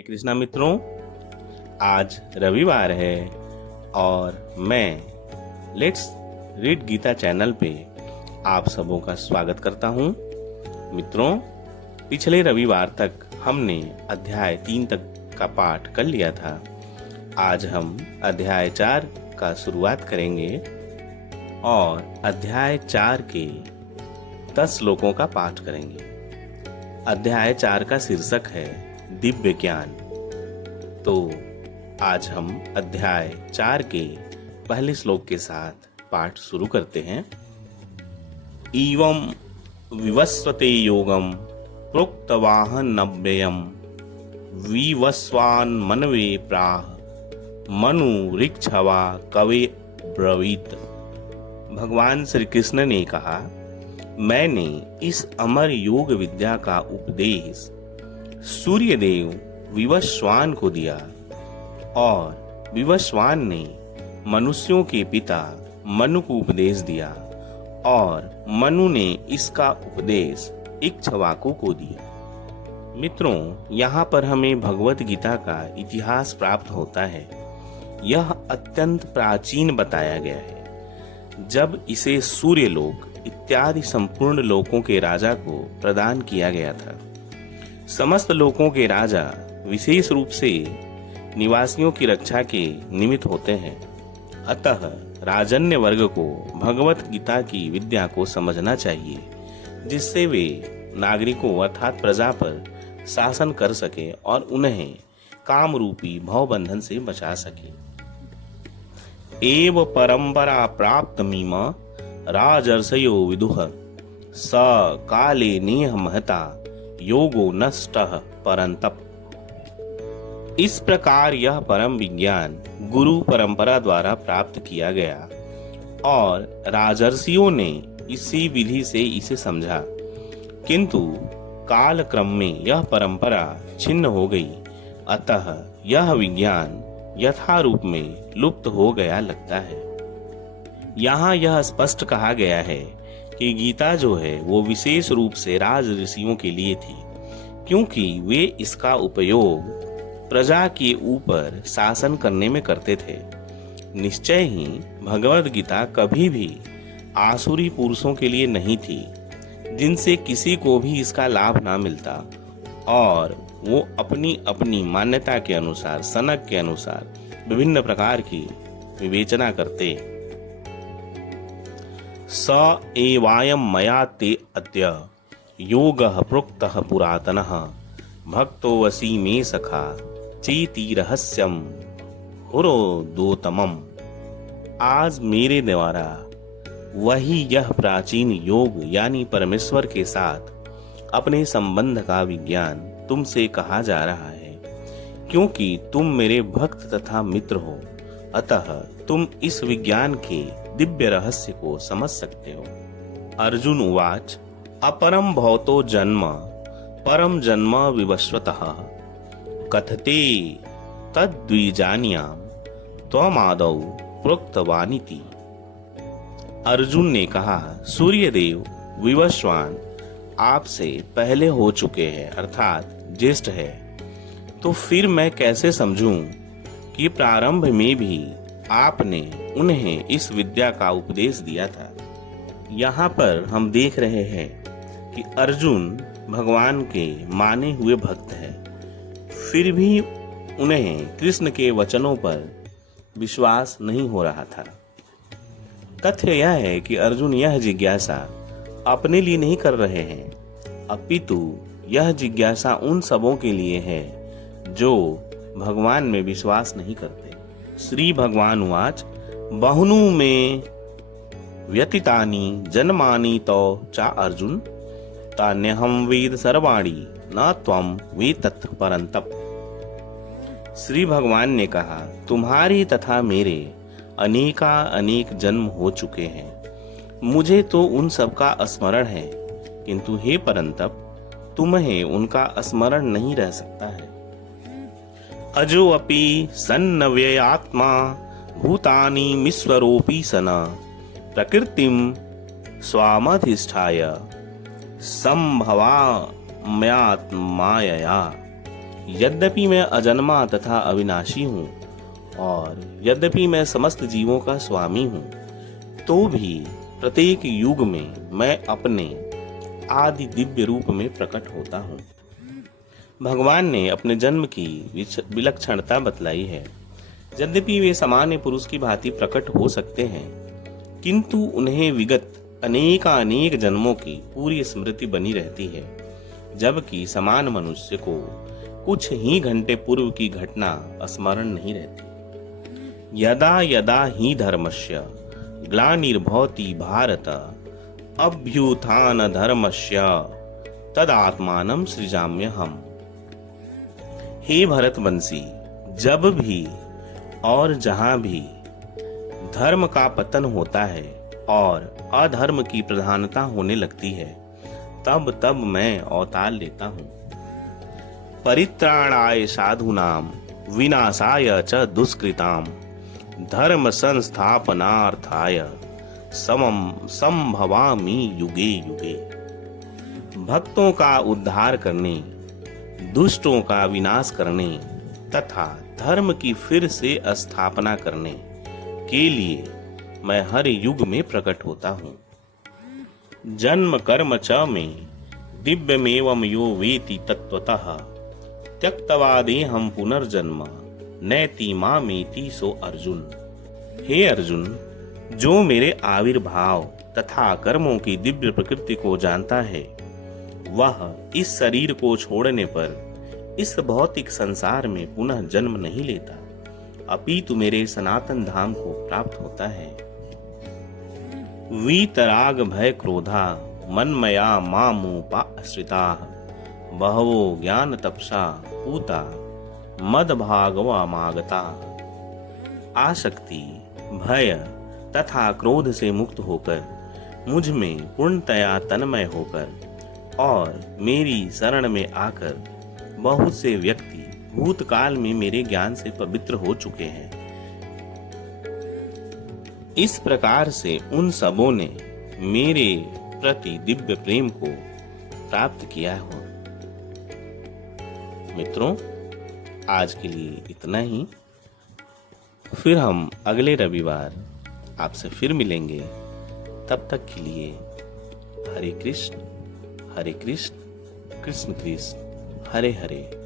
हरे कृष्णा मित्रों, आज रविवार है और मैं लेट्स रीड गीता चैनल पे आप सबों का स्वागत करता हूँ। मित्रों, पिछले रविवार तक हमने अध्याय 3 तक का पाठ कर लिया था। आज हम अध्याय 4 का शुरुआत करेंगे और अध्याय 4 के 10 श्लोकों का पाठ करेंगे। अध्याय 4 का शीर्षक है दिव्य ज्ञान। तो आज हम अध्याय 4 के पहले श्लोक के साथ पाठ शुरू करते हैं। एवं विवस्वते योगम प्रोक्तवाहनव्ययम् विवस्वान् मनवे प्राह मनु ऋक्षवा कवे ब्रवीत। भगवान श्री कृष्ण ने कहा, मैंने इस अमर योग विद्या का उपदेश सूर्यदेव विवस्वान को दिया और विवस्वान ने मनुष्यों के पिता मनु को उपदेश दिया और मनु ने इसका उपदेश इक्ष्वाकु को दिया। मित्रों, यहाँ पर हमें भगवत गीता का इतिहास प्राप्त होता है। यह अत्यंत प्राचीन बताया गया है, जब इसे सूर्यलोक इत्यादि संपूर्ण लोकों के राजा को प्रदान किया गया था। समस्त लोकों के राजा विशेष रूप से निवासियों की रक्षा के निमित्त होते हैं। अतः राजन्य वर्ग को भगवत गीता की विद्या को समझना चाहिए, जिससे वे नागरिकों अर्थात प्रजा पर शासन कर सके और उन्हें काम रूपी भवबंधन से बचा सके। एव परंपरा प्राप्त मीमा राजर्षयो विदुः स काले नेह महता योगो नष्टः परंतप। इस प्रकार यह परम विज्ञान गुरु परंपरा द्वारा प्राप्त किया गया और राजर्षियों ने इसी विधि से इसे समझा, किंतु काल क्रम में यह परंपरा छिन्न हो गई। अतः यह विज्ञान यथारूप में लुप्त हो गया लगता है। यहाँ यह स्पष्ट कहा गया है कि गीता जो है वो विशेष रूप से राज ऋषियों के लिए थी, क्योंकि वे इसका उपयोग प्रजा के ऊपर शासन करने में करते थे। निश्चय ही भगवद गीता कभी भी आसुरी पुरुषों के लिए नहीं थी, जिनसे किसी को भी इसका लाभ ना मिलता और वो अपनी अपनी मान्यता के अनुसार, सनक के अनुसार विभिन्न प्रकार की विवेचना करते। स एवायं मया ते अद्य योगः प्रोक्तः पुरातनः भक्तोऽसि मे सखा चेति रहस्यम हुरोदोतमम्। आज मेरे द्वारा वही यह प्राचीन योग यानी परमेश्वर के साथ अपने संबंध का विज्ञान तुमसे कहा जा रहा है, क्योंकि तुम मेरे भक्त तथा मित्र हो। अतः तुम इस विज्ञान के दिव्य रहस्य को समझ सकते हो। अर्जुन उवाच अपरम भवतो जन्म परम जन्म विवस्वतः कथते तद्विजान्याम त्वमादौ प्रोक्तवानिति। अर्जुन ने कहा, सूर्यदेव विवस्वान आपसे पहले हो चुके हैं, अर्थात ज्येष्ठ है, तो फिर मैं कैसे समझूं कि प्रारंभ में भी आपने उन्हें इस विद्या का उपदेश दिया था। यहाँ पर हम देख रहे हैं कि अर्जुन भगवान के माने हुए भक्त हैं, फिर भी उन्हें कृष्ण के वचनों पर विश्वास नहीं हो रहा था। तथ्य यह है कि अर्जुन यह जिज्ञासा अपने लिए नहीं कर रहे हैं, अपितु यह जिज्ञासा उन सबों के लिए है जो भगवान में विश्वास नहीं करते। श्री भगवान उवाच बहुनु में व्यतीतानि जन्मानि तो चा अर्जुन तान्यहं वेद सर्वाणि न त्वं वेत्तत् परन्तप। श्री भगवान ने कहा, तुम्हारी तथा मेरे अनेक जन्म हो चुके हैं, मुझे तो उन सब का स्मरण है, किंतु हे परंतप तुम्हें उनका स्मरण नहीं रह सकता है। अजो अपि सन्नव्ययात्मा भूतानि विश्वरूपी सना प्रकृतिम स्वामधिष्ठाय संभवाम्यात्मायया यद्यपि मैं अजन्मा तथा अविनाशी हूँ और यद्यपि मैं समस्त जीवों का स्वामी हूँ, तो भी प्रत्येक युग में मैं अपने आदि दिव्य रूप में प्रकट होता हूँ। भगवान ने अपने जन्म की विलक्षणता बतलाई है। यद्यपि वे सामान्य पुरुष की भांति प्रकट हो सकते हैं, किंतु उन्हें विगत अनेक जन्मों की पूरी स्मृति बनी रहती है, जबकि समान मनुष्य को कुछ ही घंटे पूर्व की घटना स्मरण नहीं रहती। यदा यदा ही धर्मस्य ग्लानिर्भवति भारत अभ्युत्थान धर्मस्य तदात्मानं सृजाम्यहम्। हे भरतवंशी, जब भी और जहां भी धर्म का पतन होता है और अधर्म की प्रधानता होने लगती है, तब तब मैं अवतार लेता हूँ। परित्राणाय साधूनां विनाशाय च दुष्कृतां धर्म संस्थापनार्थाय संभवामि युगे युगे। भक्तों का उद्धार करने, दुष्टों का विनाश करने तथा धर्म की फिर से स्थापना करने के लिए मैं हर युग में प्रकट होता हूँ। जन्म कर्म च में दिव्यमेवं यो वेति तत्वतः त्यक्त्वा देहं पुनर्जन्म नैति मामेति सो अर्जुन। हे अर्जुन, जो मेरे आविर्भाव तथा कर्मों की दिव्य प्रकृति को जानता है, वह इस शरीर को छोड़ने पर इस भौतिक संसार में पुनः जन्म नहीं लेता, अपितु मेरे सनातन धाम को प्राप्त होता है। वीतराग भय क्रोधा मन्मया मामुपाश्रिताः बहवो ज्ञान तपसा पूता मदभागवमागता। आसक्ति, भय तथा क्रोध से मुक्त होकर मुझ में पूर्णतया तन्मय होकर और मेरी शरण में आकर बहुत से व्यक्ति भूतकाल में मेरे ज्ञान से पवित्र हो चुके हैं। इस प्रकार से उन सबों ने मेरे प्रति दिव्य प्रेम को प्राप्त किया हो। मित्रों, आज के लिए इतना ही। फिर हम अगले रविवार आपसे फिर मिलेंगे। तब तक के लिए हरे कृष्ण कृष्ण कृष्ण हरे हरे।